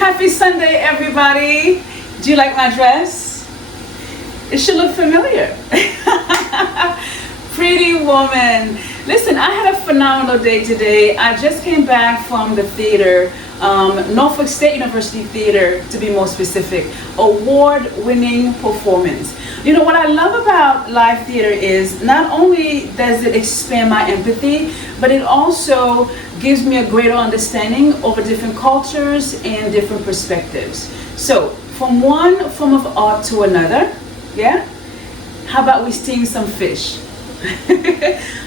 Happy Sunday, everybody. Do you like my dress? It should look familiar. Pretty woman. Listen, I had a phenomenal day today. I just came back from the theater, Norfolk State University Theater, to be more specific. Award-winning performance. You know, what I love about live theater is not only does it expand my empathy, but it also gives me a greater understanding over different cultures and different perspectives. So, from one form of art to another, yeah? How about we steam some fish?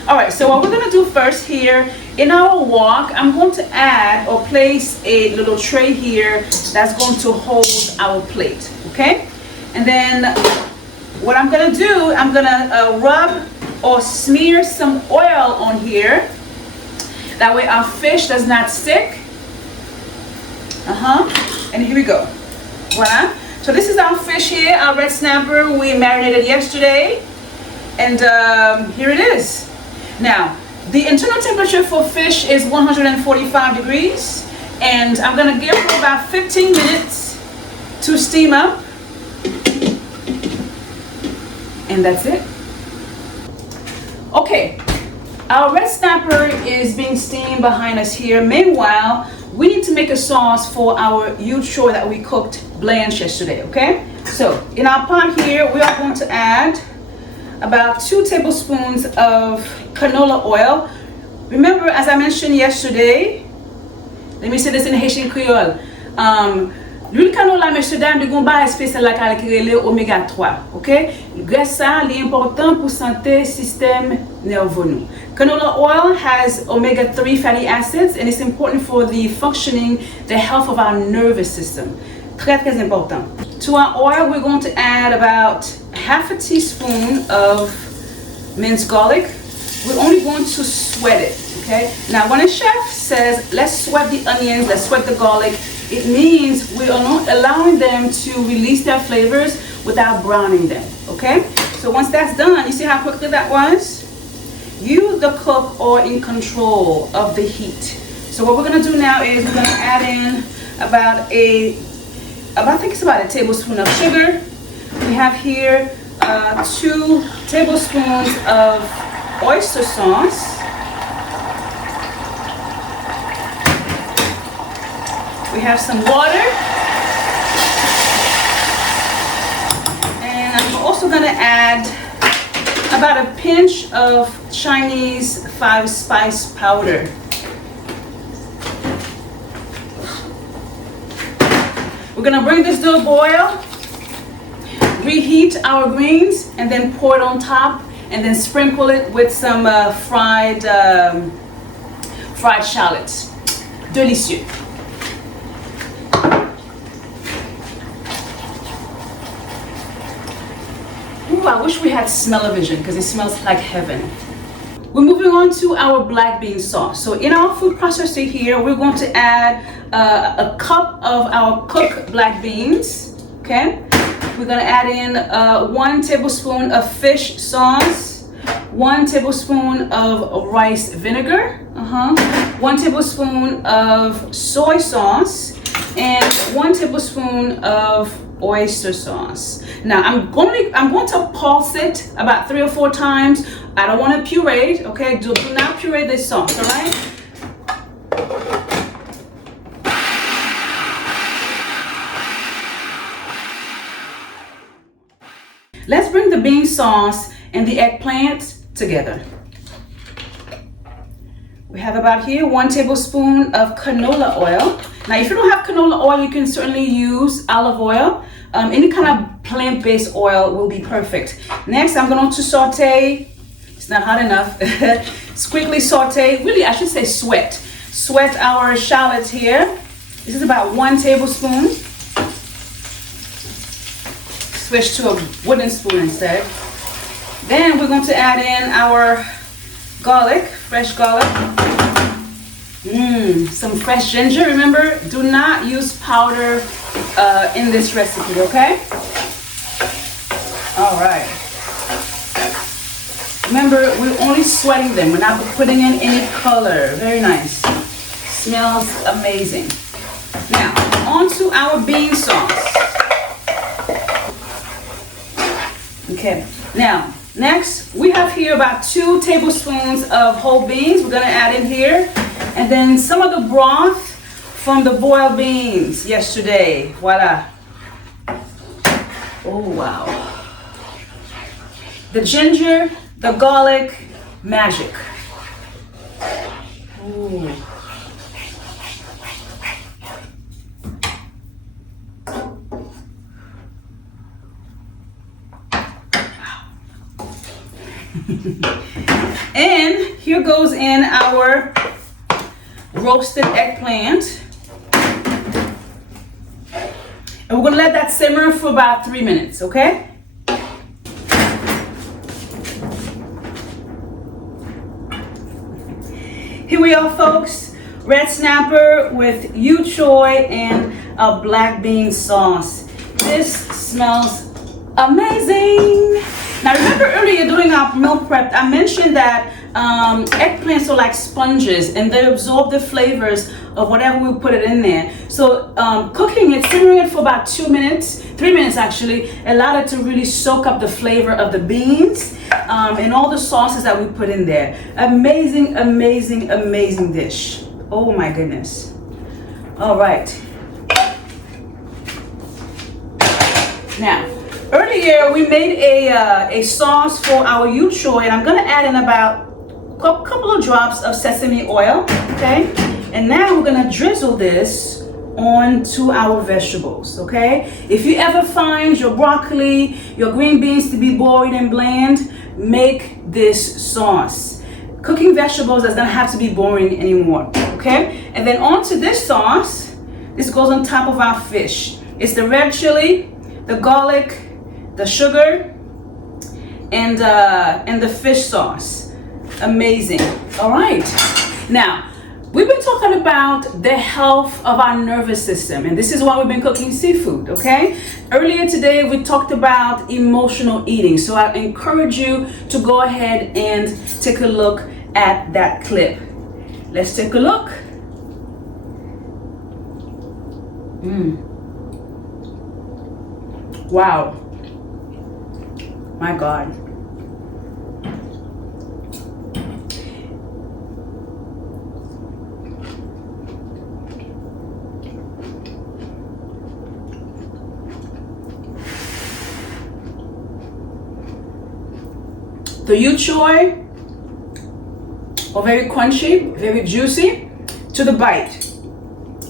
All right, so what we're gonna do first here, in our wok, I'm going to add or place a little tray here that's going to hold our plate, okay? And then what I'm gonna do, I'm gonna rub or smear some oil on here. That way our fish does not stick. And here we go. Voila. So this is our fish here, our red snapper. We marinated yesterday. And here it is. Now, the internal temperature for fish is 145 degrees. And I'm gonna give it about 15 minutes to steam up. And that's it. Okay, our red snapper is being steamed behind us here. Meanwhile, we need to make a sauce for our huge shore that we cooked blanch yesterday, okay? So, in our pot here, we are going to add about 2 tablespoons of canola oil. Remember, as I mentioned yesterday, let me say this in Haitian Creole. L'huile canola, monsieur dame, de gomba spécial la calculé oméga 3, ok? Graisse ça, l'important pour santé système nerveux nous. Canola oil has omega-3 fatty acids and it's important for the functioning, the health of our nervous system. Très, très important. To our oil, we're going to add about half a teaspoon of minced garlic. We're only going to sweat it, okay? Now, when a chef says, let's sweat the onions, let's sweat the garlic, it means we are not allowing them to release their flavors without browning them, okay? So once that's done, you see how quickly that was? You, the cook, are in control of the heat. So what we're gonna do now is we're gonna add in I think it's about a tablespoon of sugar. We have here 2 tablespoons of oyster sauce. We have some water. And I'm also gonna add about a pinch of Chinese 5-spice powder. We're gonna bring this to a boil, reheat our greens, and then pour it on top, and then sprinkle it with some fried shallots. Delicieux. Ooh, I wish we had smell-o-vision because it smells like heaven. We're moving on to our black bean sauce. So in our food processor here, we're going to add a cup of our cooked black beans, okay? We're gonna add in 1 tablespoon of fish sauce, 1 tablespoon of rice vinegar, 1 tablespoon of soy sauce, and 1 tablespoon of oyster sauce. Now I'm going to pulse it about 3 or 4 times. I don't want to puree it, okay? Do not puree this sauce, all right? Let's bring the bean sauce and the eggplant together. We have about here 1 tablespoon of canola oil. Now, if you don't have canola oil, you can certainly use olive oil. Any kind of plant-based oil will be perfect. Next, I'm going to saute. It's not hot enough. Quickly saute. Really, I should say sweat. Sweat our shallots here. This is about 1 tablespoon. Switch to a wooden spoon instead. Then we're going to add in our garlic, fresh garlic. Some fresh ginger. Remember, do not use powder in this recipe, okay? All right. Remember, we're only sweating them. We're not putting in any color. Very nice. Smells amazing. Now, onto our bean sauce. Okay, now next we have here about 2 tablespoons of whole beans we're gonna add in here, and then some of the broth from the boiled beans yesterday. Voila. Oh wow. The ginger, the garlic, magic. Ooh. And here goes in our roasted eggplant. And we're gonna let that simmer for about 3 minutes, okay? Here we are, folks. Red snapper with yu choy and a black bean sauce. This smells amazing. Now remember earlier during our meal prep, I mentioned that eggplants are like sponges and they absorb the flavors of whatever we put it in there. So cooking it, simmering it for about 2 minutes, 3 minutes actually, allowed it to really soak up the flavor of the beans and all the sauces that we put in there. Amazing, amazing, amazing dish. Oh my goodness. All right. Now, earlier we made a sauce for our yu choy, and I'm gonna add in about a couple of drops of sesame oil, okay? And now we're gonna drizzle this onto our vegetables, okay? If you ever find your broccoli, your green beans to be boring and bland, make this sauce. Cooking vegetables doesn't have to be boring anymore, okay? And then onto this sauce, this goes on top of our fish. It's the red chili, the garlic, the sugar, and the fish sauce. Amazing. All right. Now, we've been talking about the health of our nervous system, and this is why we've been cooking seafood, okay? Earlier today, we talked about emotional eating, so I encourage you to go ahead and take a look at that clip. Let's take a look. Wow. My God. The yu choy are very crunchy, very juicy to the bite.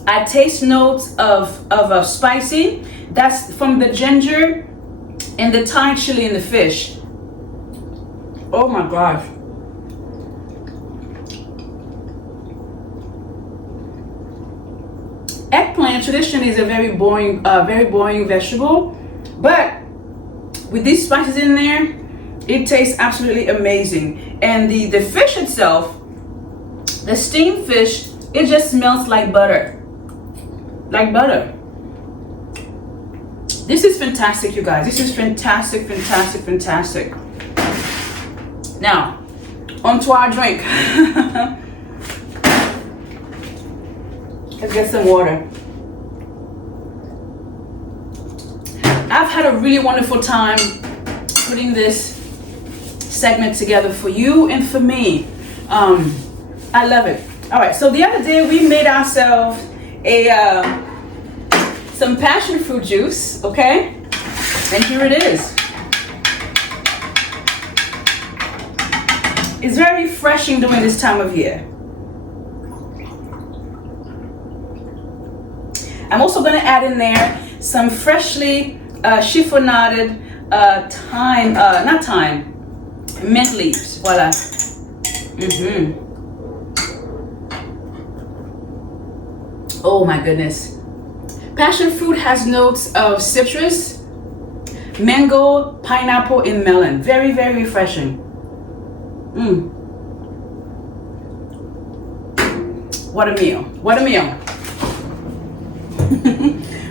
I taste notes of spicy. That's from the ginger and the Thai chili in the fish. Oh my gosh. Eggplant traditionally is a very boring vegetable, but with these spices in there, it tastes absolutely amazing. And the fish itself, the steamed fish, it just smells like butter. Like butter. This is fantastic, you guys. This is fantastic, fantastic, fantastic. Now, onto our drink. Let's get some water. I've had a really wonderful time putting this segment together for you and for me. I love it. All right, so the other day we made ourselves some passion fruit juice, okay? And here it is. It's very refreshing during this time of year. I'm also going to add in there some freshly chiffonaded mint leaves. Voila. Oh my goodness. Passion fruit has notes of citrus, mango, pineapple, and melon. Very, very refreshing. What a meal. What a meal.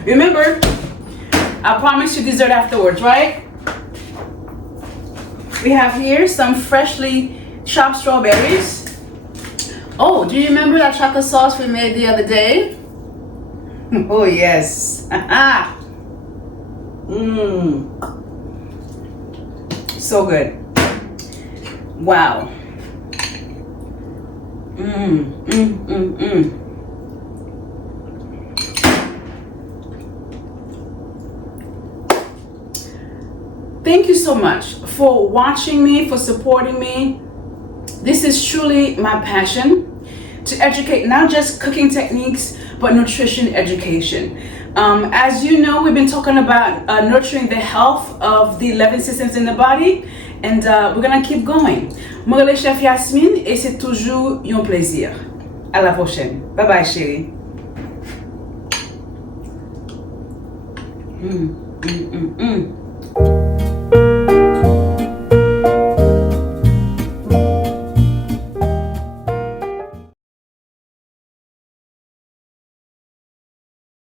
Remember, I promised you dessert afterwards, right? We have here some freshly chopped strawberries. Oh, do you remember that chocolate sauce we made the other day? Oh yes. Mmm. So good. Wow. Thank you so much for watching me, for supporting me. This is truly my passion, to educate not just cooking techniques, but nutrition education. As you know, we've been talking about nurturing the health of the 11 systems in the body, and we're gonna keep going. Moi, le chef Yasmine, et c'est toujours un plaisir. À la prochaine. Bye bye, chérie. Mm.